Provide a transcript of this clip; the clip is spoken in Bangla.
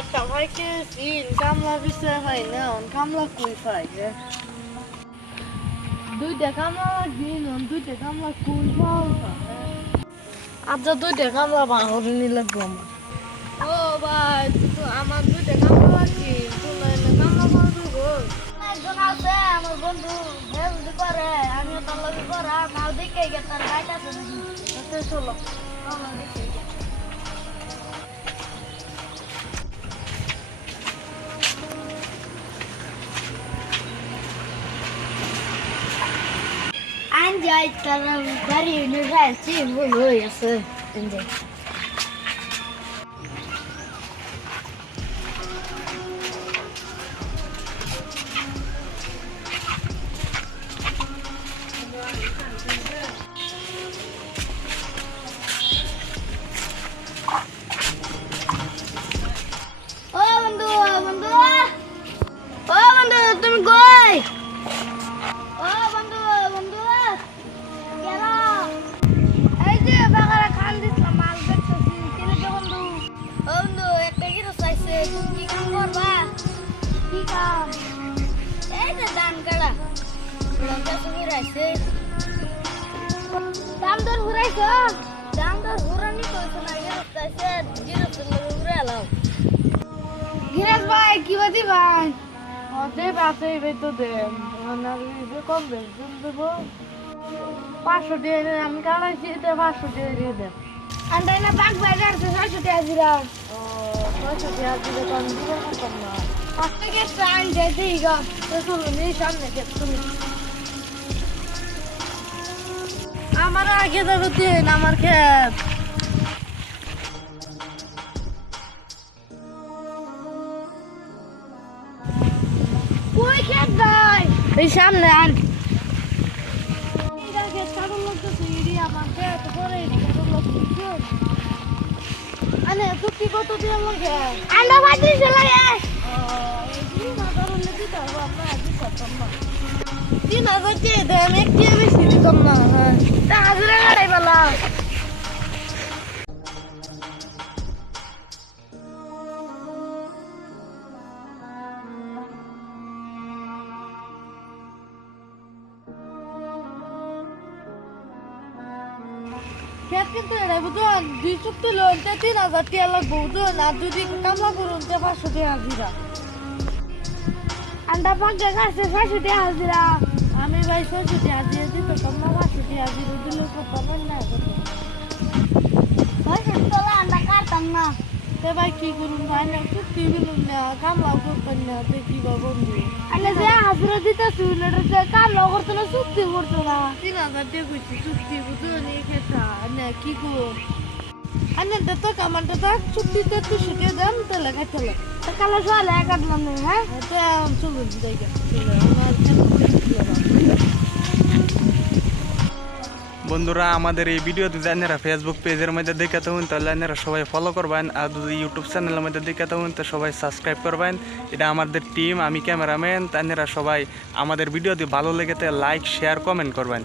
একটা ভাইকে সিন কামলা বিষয় হয় না কামলা কই পাই যে দুইটা কামলা দিন দুইটা কামলা কই পাও আচ্ছা দুইটা কামলা বাহরে নিলে গম ও ভাই আমার দুইটা কামলা কি তুমি না কামলা পাবো গো একজন আছে আমার বন্ধু হেল্প করে আমিও তার লগে করা নাও দেখে গেছে তার গাইড আছে তো চলো আমরা দেখে Anjay taram dari university bolu ya se anjay তুমি কই ও বন্ধু বন্ধু কেরা এই যে বাগারে খান দিছলাম মাল দেখতেছি কেন যে বন্ধু ও বন্ধু একটা কি চাইছে তুমি কি কাম করবা কি কাম এই যে দান কাটা লঙ্কা সুবির আছে দাম দর ঘুরাইছো দাম দর ঘুরানি কইছো না এর চাইছে জিরো লগে ঘুরালাম গিরাজ ভাই কি বাদি ভাই দে পাশে তো দে যে কম বেতন দেবো 500 টাকা আমি কাটাইছি এটা 500 টাকা দিয়ে দেব আন্দাই না পাক বাজার 600 টাকা দিরা ও 600 টাকা দিলে তো আমি দিব কম না 5 টাকা টাইম যেতে গা তো চলো নি সামনে কে তুমি আমার আগে যাবে দিন আমার ক্ষেত কই খেত ভাই এই সামনে আন এটা খেত কারণ লাগতেছে ইরি আমার খেত করে ইরি কারণ লাগতেছে আনে চুক্তি কত দিয়ে লাগে আন্ডা ভাজি লাগে এই না কারণ দিতে হবে আমরা আজ করতাম না 3000 দিয়ে দেন একটু বেশি দিতাম না হ্যাঁ তা হাজারে গাড়াই বলা খেত কিন্তু এটাই বুঝুন 2 চুক্তি লোন 3000 টাকা লাগবে বুঝুন আর যদি কামলা করুন 500 টাকা হাজিরা আন্ডা পাক জায়গা আছে 600 টাকা হাজিরা আমি ভাই 600 টাকা দিয়ে দিতে তোমরা 500 টাকা হাজিরা দিলে কত না ভাই তোলা আন্ডা কাটতাম না তে ভাই কি করুন ভাই না চুক্তি বিলুন না কামলা করতেন না তে কি বন্ধু আলে যে হাজিরা দিতে শুনলে কামলা করতে না চুক্তি করতে না 3000 টাকা কইছি চুক্তি বুঝুন এই খেতা না কি গো আনে তো কামানটা তো চুক্তিতে তো শুকিয়ে দাম তো লাগাই চলে তো কালো সোয়ালে কাটলাম না হ্যাঁ তো চলুন জায়গা বন্ধুরা আমাদের এই ভিডিওতে যারা ফেসবুক পেজের মধ্যে দেখে থাকুন তাহলে আপনারা সবাই ফলো করবেন আর যদি ইউটিউব চ্যানেলের মধ্যে দেখে থাকুন তো সবাই সাবস্ক্রাইব করবেন এটা আমাদের টিম আমি ক্যামেরাম্যান তারা সবাই আমাদের ভিডিওতে ভালো লেগেতে লাইক শেয়ার কমেন্ট করবেন।